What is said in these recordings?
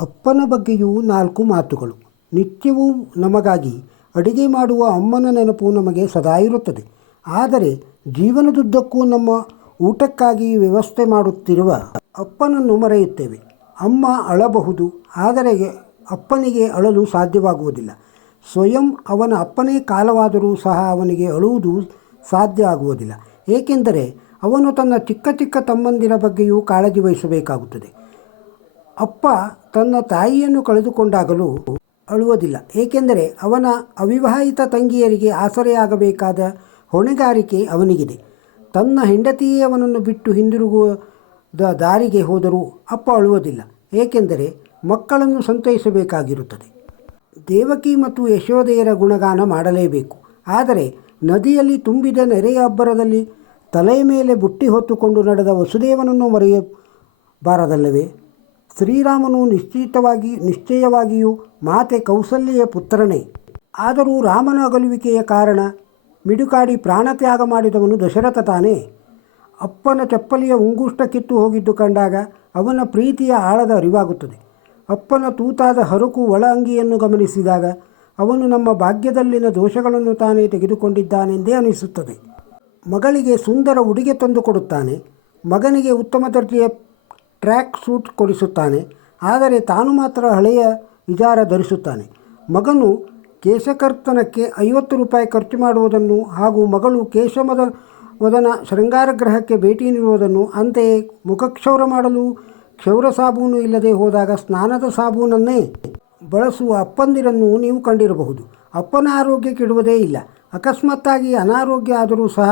ಅಪ್ಪನ ಬಗ್ಗೆಯೂ 4 ಮಾತುಗಳು. ನಿತ್ಯವೂ ನಮಗಾಗಿ ಅಡಿಗೆ ಮಾಡುವ ಅಮ್ಮನ ನೆನಪು ನಮಗೆ ಸದಾ ಇರುತ್ತದೆ. ಆದರೆ ಜೀವನದುದ್ದಕ್ಕೂ ನಮ್ಮ ಊಟಕ್ಕಾಗಿ ವ್ಯವಸ್ಥೆ ಮಾಡುತ್ತಿರುವ ಅಪ್ಪನನ್ನು ಮರೆಯುತ್ತೇವೆ. ಅಮ್ಮ ಅಳಬಹುದು, ಆದರೆ ಅಪ್ಪನಿಗೆ ಅಳಲು ಸಾಧ್ಯವಾಗುವುದಿಲ್ಲ. ಸ್ವಯಂ ಅವನ ಅಪ್ಪನೇ ಕಾಲವಾದರೂ ಸಹ ಅವನಿಗೆ ಅಳುವುದು ಸಾಧ್ಯ ಆಗುವುದಿಲ್ಲ. ಏಕೆಂದರೆ ಅವನು ತನ್ನ ಚಿಕ್ಕ ಚಿಕ್ಕ ತಮ್ಮಂದಿರ ಬಗ್ಗೆಯೂ ಕಾಳಜಿ ವಹಿಸಬೇಕಾಗುತ್ತದೆ. ಅಪ್ಪ ತನ್ನ ತಾಯಿಯನ್ನು ಕಳೆದುಕೊಂಡಾಗಲೂ ಅಳುವುದಿಲ್ಲ, ಏಕೆಂದರೆ ಅವನ ಅವಿವಾಹಿತ ತಂಗಿಯರಿಗೆ ಆಸರೆಯಾಗಬೇಕಾದ ಹೊಣೆಗಾರಿಕೆ ಅವನಿಗಿದೆ. ತನ್ನ ಹೆಂಡತಿಯೇ ಅವನನ್ನು ಬಿಟ್ಟು ಹಿಂದಿರುಗುವ ದಾರಿಗೆ ಹೋದರೂ ಅಪ್ಪ ಅಳುವುದಿಲ್ಲ, ಏಕೆಂದರೆ ಮಕ್ಕಳನ್ನು ಸಂತೈಸಬೇಕಾಗಿರುತ್ತದೆ. ದೇವಕಿ ಮತ್ತು ಯಶೋದೆಯರ ಗುಣಗಾನ ಮಾಡಲೇಬೇಕು. ಆದರೆ ನದಿಯಲ್ಲಿ ತುಂಬಿದ ನೆರೆಯ ಅಬ್ಬರದಲ್ಲಿ ತಲೆಯ ಮೇಲೆ ಬುಟ್ಟಿ ಹೊತ್ತುಕೊಂಡು ನಡೆದ ವಸುದೇವನನ್ನು ಮರೆಯಬಾರದಲ್ಲವೇ? ಶ್ರೀರಾಮನು ನಿಶ್ಚಯವಾಗಿಯೂ ಮಾತೆ ಕೌಸಲ್ಯೆಯ ಪುತ್ರನೇ. ಆದರೂ ರಾಮನ ಅಗಲುವಿಕೆಯ ಕಾರಣ ಮಿಡುಕಾಡಿ ಪ್ರಾಣತ್ಯಾಗ ಮಾಡಿದವನು ದಶರಥ ತಾನೇ. ಅಪ್ಪನ ಚಪ್ಪಲಿಯ ಉಂಗುಷ್ಟ ಕಿತ್ತು ಹೋಗಿದ್ದು ಕಂಡಾಗ ಅವನ ಪ್ರೀತಿಯ ಆಳದ ಅರಿವಾಗುತ್ತದೆ. ಅಪ್ಪನ ತೂತಾದ ಹರಕು ಒಳ ಅಂಗಿಯನ್ನು ಗಮನಿಸಿದಾಗ ಅವನು ನಮ್ಮ ಭಾಗ್ಯದಲ್ಲಿನ ದೋಷಗಳನ್ನು ತಾನೇ ತೆಗೆದುಕೊಂಡಿದ್ದಾನೆಂದೇ ಅನಿಸುತ್ತದೆ. ಮಗಳಿಗೆ ಸುಂದರ ಉಡುಗೆ ತಂದು ಕೊಡುತ್ತಾನೆ, ಮಗನಿಗೆ ಉತ್ತಮ ದರ್ಜೆಯ ಟ್ರ್ಯಾಕ್ ಸೂಟ್ ಕೊಡಿಸುತ್ತಾನೆ. ಆದರೆ ತಾನು ಮಾತ್ರ ಹಳೆಯ ಇಜಾರ ಧರಿಸುತ್ತಾನೆ. ಮಗನು ಕೇಶಕರ್ತನಕ್ಕೆ 50 ರೂಪಾಯಿ ಖರ್ಚು ಮಾಡುವುದನ್ನು ಹಾಗೂ ಮಗಳು ಕೇಶವದನ ಶೃಂಗಾರಗ್ರಹಕ್ಕೆ ಭೇಟಿ ನೀಡುವುದನ್ನು, ಅಂತೆಯೇ ಮುಖಕ್ಷೌರ ಮಾಡಲು ಕ್ಷೌರ ಸಾಬೂನು ಇಲ್ಲದೆ ಹೋದಾಗ ಸ್ನಾನದ ಸಾಬೂನನ್ನೇ ಬಳಸುವ ಅಪ್ಪಂದಿರನ್ನು ನೀವು ಕಂಡಿರಬಹುದು. ಅಪ್ಪನ ಆರೋಗ್ಯ ಕೆಡುವುದೇ ಇಲ್ಲ. ಅಕಸ್ಮಾತ್ತಾಗಿ ಅನಾರೋಗ್ಯ ಆದರೂ ಸಹ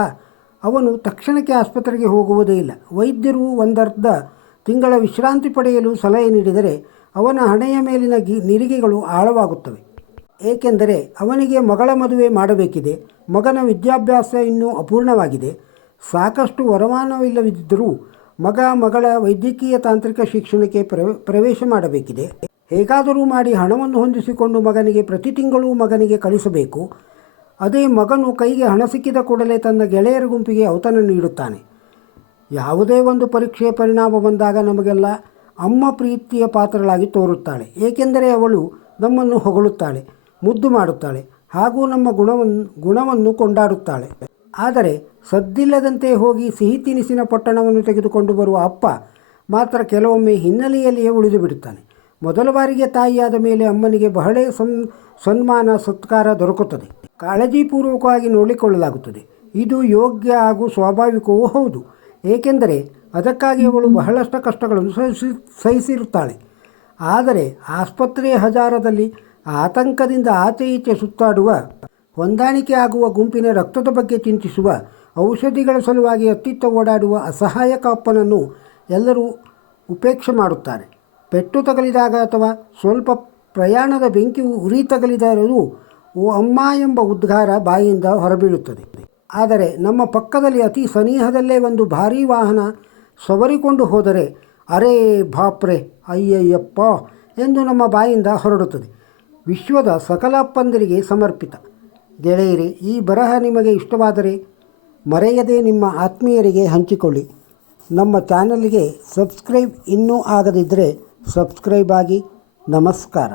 ಅವನು ತಕ್ಷಣಕ್ಕೆ ಆಸ್ಪತ್ರೆಗೆ ಹೋಗುವುದೇ ಇಲ್ಲ. ವೈದ್ಯರು ಒಂದರ್ಧ ತಿಂಗಳ ವಿಶ್ರಾಂತಿ ಪಡೆಯಲು ಸಲಹೆ ನೀಡಿದರೆ ಅವನ ಹಣೆಯ ಮೇಲಿನ ನಿರಿಗೆಗಳು ಆಳವಾಗುತ್ತವೆ. ಏಕೆಂದರೆ ಅವನಿಗೆ ಮಗಳ ಮದುವೆ ಮಾಡಬೇಕಿದೆ. ಮಗನ ವಿದ್ಯಾಭ್ಯಾಸ ಇನ್ನೂ ಅಪೂರ್ಣವಾಗಿದೆ. ಸಾಕಷ್ಟು ವರಮಾನವಿಲ್ಲದಿದ್ದರೂ ಮಗಳ ವೈದ್ಯಕೀಯ ತಾಂತ್ರಿಕ ಶಿಕ್ಷಣಕ್ಕೆ ಪ್ರವೇಶ ಮಾಡಬೇಕಿದೆ. ಹೇಗಾದರೂ ಮಾಡಿ ಹಣವನ್ನು ಹೊಂದಿಸಿಕೊಂಡು ಮಗನಿಗೆ ಪ್ರತಿ ತಿಂಗಳೂ ಮಗನಿಗೆ ಕಳಿಸಬೇಕು. ಅದೇ ಮಗನು ಕೈಗೆ ಹಣ ಸಿಕ್ಕಿದ ಕೂಡಲೇ ತನ್ನ ಗೆಳೆಯರ ಗುಂಪಿಗೆ ಔತಣ ನೀಡುತ್ತಾನೆ. ಯಾವುದೇ ಒಂದು ಪರೀಕ್ಷೆಯ ಪರಿಣಾಮ ಬಂದಾಗ ನಮಗೆಲ್ಲ ಅಮ್ಮ ಪ್ರೀತಿಯ ಪಾತ್ರಳಾಗಿ ತೋರುತ್ತಾಳೆ. ಏಕೆಂದರೆ ಅವಳು ನಮ್ಮನ್ನು ಹೊಗಳುತ್ತಾಳೆ, ಮುದ್ದು ಮಾಡುತ್ತಾಳೆ, ಹಾಗೂ ನಮ್ಮ ಗುಣವನ್ನು ಕೊಂಡಾಡುತ್ತಾಳೆ. ಆದರೆ ಸದ್ದಿಲ್ಲದಂತೆ ಹೋಗಿ ಸಿಹಿ ತಿನಿಸಿನ ಪೊಟ್ಟಣವನ್ನು ತೆಗೆದುಕೊಂಡು ಬರುವ ಅಪ್ಪ ಮಾತ್ರ ಕೆಲವೊಮ್ಮೆ ಹಿನ್ನೆಲೆಯಲ್ಲಿಯೇ ಉಳಿದು ಬಿಡುತ್ತಾನೆ. ಮೊದಲ ಬಾರಿಗೆ ತಾಯಿಯಾದ ಮೇಲೆ ಅಮ್ಮನಿಗೆ ಬಹಳ ಸನ್ಮಾನ ಸತ್ಕಾರ ದೊರಕುತ್ತದೆ. ಕಾಳಜಿಪೂರ್ವಕವಾಗಿ ನೋಡಿಕೊಳ್ಳಲಾಗುತ್ತದೆ. ಇದು ಯೋಗ್ಯ ಹಾಗೂ ಸ್ವಾಭಾವಿಕವೂ ಹೌದು. ಏಕೆಂದರೆ ಅದಕ್ಕಾಗಿ ಅವಳು ಬಹಳಷ್ಟು ಕಷ್ಟಗಳನ್ನು ಸಹಿಸಿರುತ್ತಾಳೆ. ಆದರೆ ಆಸ್ಪತ್ರೆಯ ಹಜಾರದಲ್ಲಿ ಆತಂಕದಿಂದ ಆಚೆ ಈಚೆ ಸುತ್ತಾಡುವ, ಹೊಂದಾಣಿಕೆ ಆಗುವ ಗುಂಪಿನ ರಕ್ತದ ಬಗ್ಗೆ ಚಿಂತಿಸುವ, ಔಷಧಿಗಳ ಸಲುವಾಗಿ ಅತ್ತಿತ್ತ ಓಡಾಡುವ ಅಸಹಾಯಕ ಅಪ್ಪನನ್ನು ಎಲ್ಲರೂ ಉಪೇಕ್ಷೆ ಮಾಡುತ್ತಾರೆ. ಪೆಟ್ಟು ತಗಲಿದಾಗ ಅಥವಾ ಸ್ವಲ್ಪ ಪ್ರಯಾಣದ ಬೆಂಕಿ ಉರಿ ತಗಲಿದರೂ ಓ ಅಮ್ಮ ಎಂಬ ಉದ್ಗಾರ ಬಾಯಿಯಿಂದ ಹೊರಬೀಳುತ್ತದೆ. ಆದರೆ ನಮ್ಮ ಪಕ್ಕದಲ್ಲಿ ಅತಿ ಸನಿಹದಲ್ಲೇ ಒಂದು ಭಾರೀ ವಾಹನ ಸವರಿಕೊಂಡು ಹೋದರೆ ಅರೇ ಬಾಪ್ರೆ, ಅಯ್ಯಯ್ಯಪ್ಪ ಎಂದು ನಮ್ಮ ಬಾಯಿಂದ ಹೊರಡುತ್ತದೆ. ವಿಶ್ವದ ಸಕಲ ಅಪ್ಪಂದಿರಿಗೆ ಸಮರ್ಪಿತ. ಗೆಳೆಯರೇ, ಈ ಬರಹ ನಿಮಗೆ ಇಷ್ಟವಾದರೆ ಮರೆಯದೆ ನಿಮ್ಮ ಆತ್ಮೀಯರಿಗೆ ಹಂಚಿಕೊಳ್ಳಿ. ನಮ್ಮ ಚಾನಲ್ಗೆ ಸಬ್ಸ್ಕ್ರೈಬ್ ಇನ್ನೂ ಆಗದಿದ್ದರೆ ಸಬ್ಸ್ಕ್ರೈಬ್ ಆಗಿ. ನಮಸ್ಕಾರ.